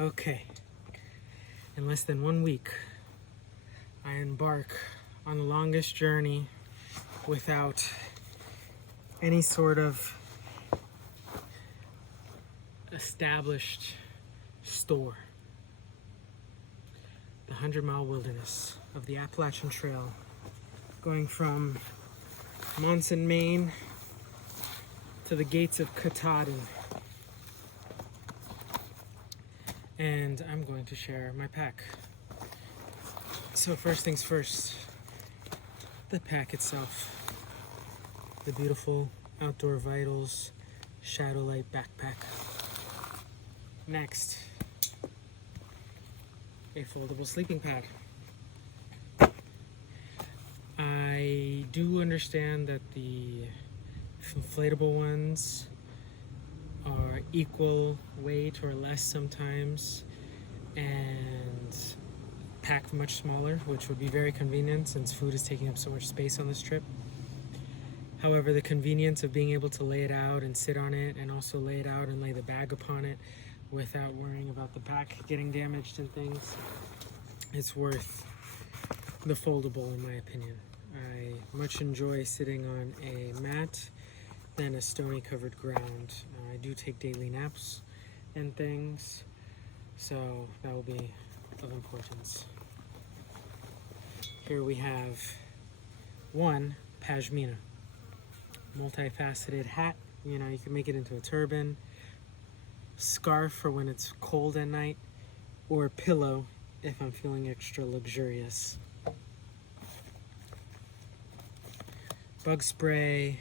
Okay, in less than 1 week, I embark on the longest journey without any sort of established store. The 100-mile wilderness of the Appalachian Trail, going from Monson, Maine to the gates of Katahdin. And I'm going to share my pack. So first things first, the pack itself. The beautiful Outdoor Vitals Shadowlight backpack. Next, a foldable sleeping pad. I do understand that the inflatable ones are equal weight or less sometimes and pack much smaller, which would be very convenient since food is taking up so much space on this trip. However, the convenience of being able to lay it out and sit on it and also lay it out and lay the bag upon it without worrying about the back getting damaged and things, it's worth the foldable in my opinion. I much enjoy sitting on a mat than a stony covered ground. I do take daily naps and things, so that will be of importance. Here we have one pashmina, multifaceted hat. You can make it into a turban, scarf for when it's cold at night, or a pillow if I'm feeling extra luxurious. Bug spray,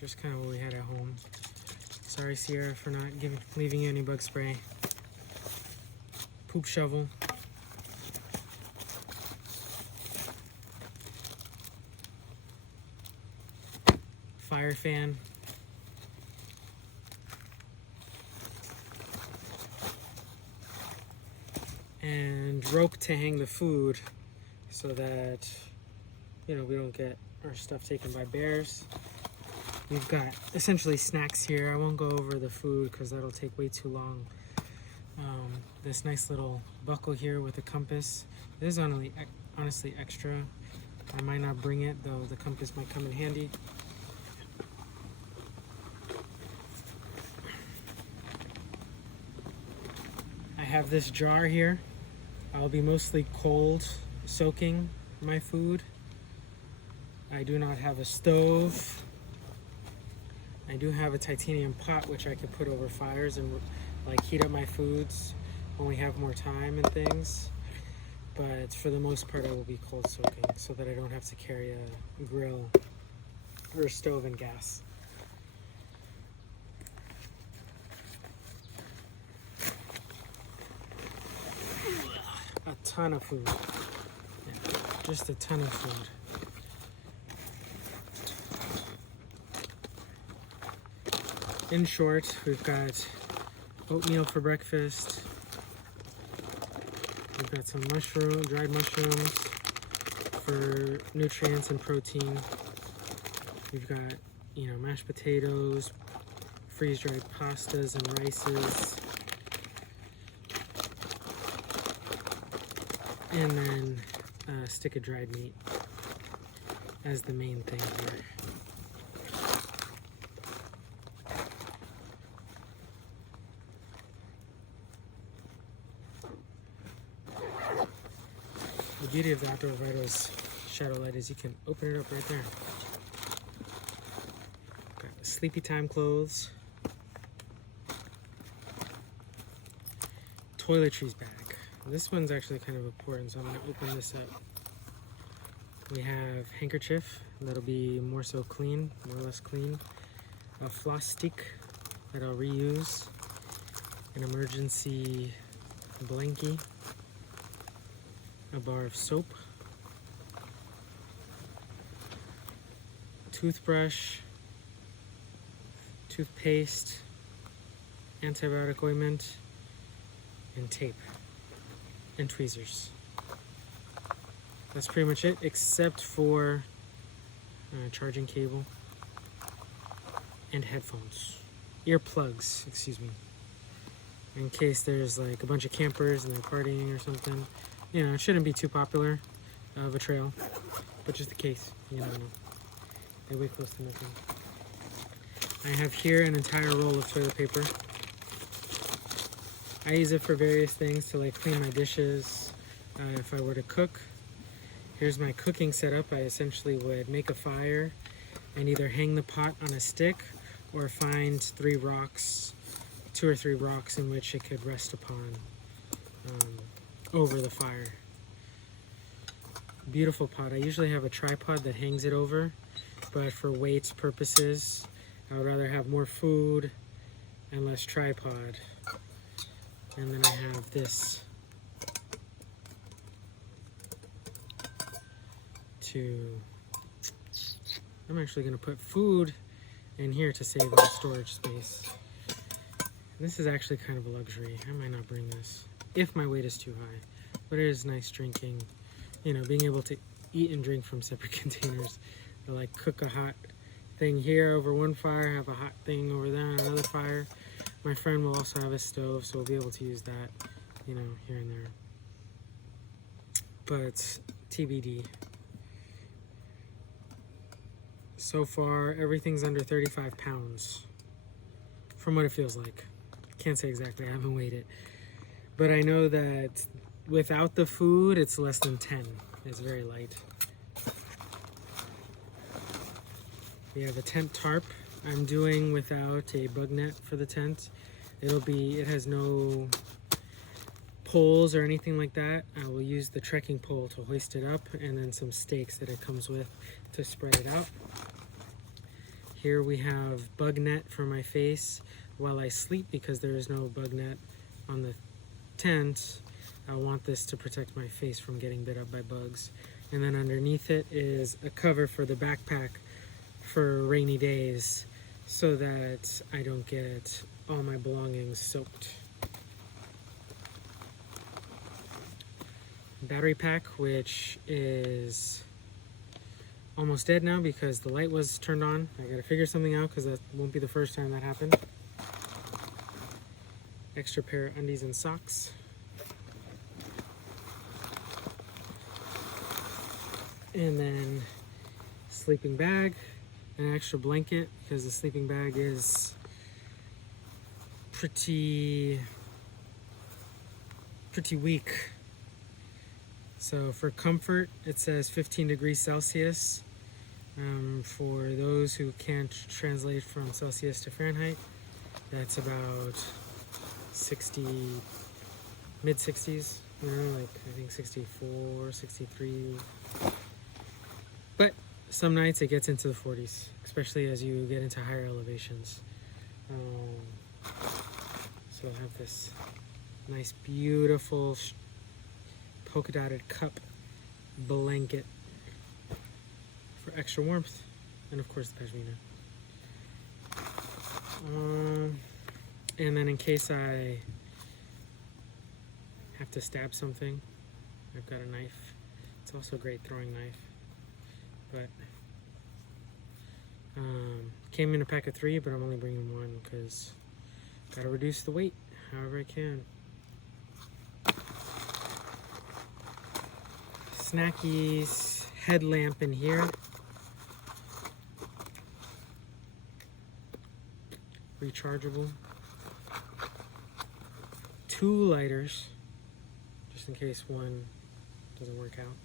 just kind of what we had at home. Sorry, Sierra, for not leaving you any bug spray. Poop shovel. Fire fan. And rope to hang the food so that, we don't get our stuff taken by bears. We've got essentially snacks here. I won't go over the food because that'll take way too long. This nice little buckle here with a compass. This is honestly extra. I might not bring it, though the compass might come in handy. I have this jar here. I'll be mostly cold soaking my food. I do not have a stove. I do have a titanium pot which I could put over fires and heat up my foods when we have more time and things. But for the most part I will be cold soaking so that I don't have to carry a grill or a stove and gas. A ton of food. Yeah, just a ton of food. In short, we've got oatmeal for breakfast. We've got some dried mushrooms for nutrients and protein. We've got, mashed potatoes, freeze-dried pastas and rices. And then a stick of dried meat as the main thing here. The beauty of the Outdoor Vitals Shadowlight is you can open it up right there. Got sleepy time clothes, toiletries bag. This one's actually kind of important, so I'm going to open this up. We have handkerchief, that'll be more or less clean. A floss stick that I'll reuse. An emergency blankie. A bar of soap. Toothbrush. Toothpaste. Antibiotic ointment. And tape. And tweezers. That's pretty much it, except for charging cable and headphones. earplugs, excuse me, in case there's like a bunch of campers and they're partying or something. You know, it shouldn't be too popular of a trail, but just in case, you never know. They're way close to nothing. I have here an entire roll of toilet paper. I use it for various things, to like clean my dishes, if I were to cook. Here's my cooking setup. I essentially would make a fire and either hang the pot on a stick or find 2 or 3 rocks in which it could rest upon over the fire. Beautiful pot. I usually have a tripod that hangs it over, but for weights purposes, I would rather have more food and less tripod. And then I have this I'm actually going to put food in here to save on storage space. This is actually kind of a luxury. I might not bring this if my weight is too high, but it is nice drinking, you know, being able to eat and drink from separate containers. Or like cook a hot thing here over one fire, have a hot thing over there on another fire. My friend will also have a stove, so we'll be able to use that, you know, here and there. But TBD. So far, everything's under 35 pounds, from what it feels like. Can't say exactly, I haven't weighed it. But I know that without the food, it's less than 10. It's very light. We have a tent tarp. I'm doing without a bug net for the tent. It has no poles or anything like that. I will use the trekking pole to hoist it up, and then some stakes that it comes with to spread it out. Here we have bug net for my face while I sleep, because there is no bug net on the tent. I want this to protect my face from getting bit up by bugs. And then underneath it is a cover for the backpack for rainy days, so that I don't get all my belongings soaked. Battery pack, which is almost dead now because the light was turned on. I gotta figure something out because that won't be the first time that happened. Extra pair of undies and socks. And then sleeping bag, an extra blanket because the sleeping bag is pretty weak. So for comfort, it says 15 degrees Celsius. For those who can't translate from Celsius to Fahrenheit, that's about 60, mid 60s, you know, like I think 64, 63. But some nights it gets into the 40s, especially as you get into higher elevations. So I have this nice, beautiful polka dotted cup blanket for extra warmth, and of course the pashmina. And then in case I have to stab something, I've got a knife. It's also a great throwing knife, but came in a pack of 3, but I'm only bringing 1 because gotta reduce the weight however I can. Snackies, headlamp in here. Rechargeable. 2 lighters, just in case one doesn't work out.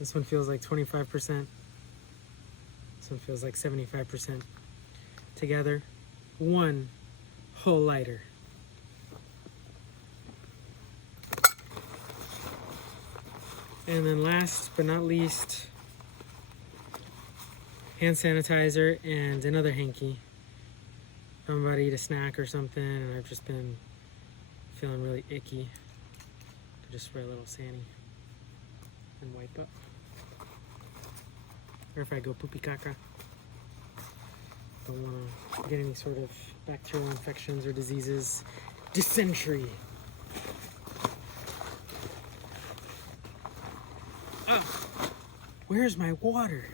This one feels like 25%. This one feels like 75% together. 1 whole lighter. And then last but not least, hand sanitizer and another hanky. If I'm about to eat a snack or something and I've just been feeling really icky, I just spray a little sani and wipe up. Or if I go poopy caca, don't want to get any sort of bacterial infections or diseases. Dysentery. Oh, where's my water?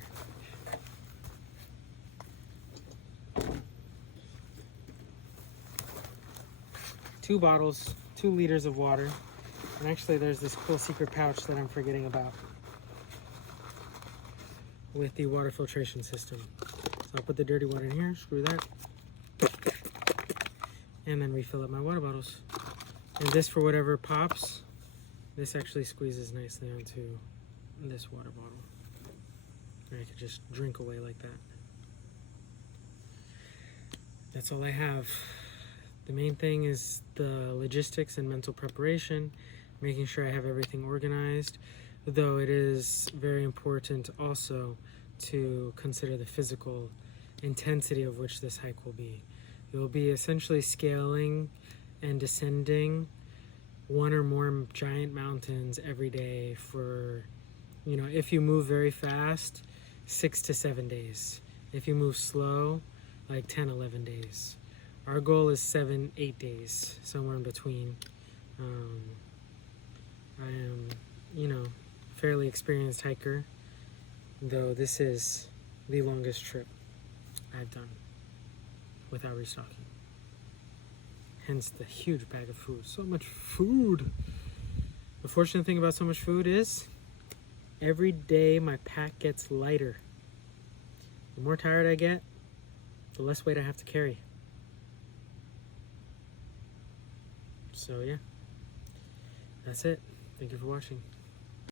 2 bottles, 2 liters of water. And actually there's this cool secret pouch that I'm forgetting about with the water filtration system. So I'll put the dirty water in here, screw that, and then refill up my water bottles. And this, for whatever pops, this actually squeezes nicely onto this water bottle. And I could just drink away like that. That's all I have. The main thing is the logistics and mental preparation, making sure I have everything organized, though it is very important also to consider the physical intensity of which this hike will be. You'll be essentially scaling and descending 1 or more giant mountains every day for, if you move very fast, 6 to 7 days. If you move slow, like 10, 11 days. Our goal is 7, 8 days, somewhere in between. I am, fairly experienced hiker, though this is the longest trip I've done without restocking. Hence the huge bag of food. So much food! The fortunate thing about so much food is every day my pack gets lighter. The more tired I get, the less weight I have to carry. So yeah, that's it. Thank you for watching.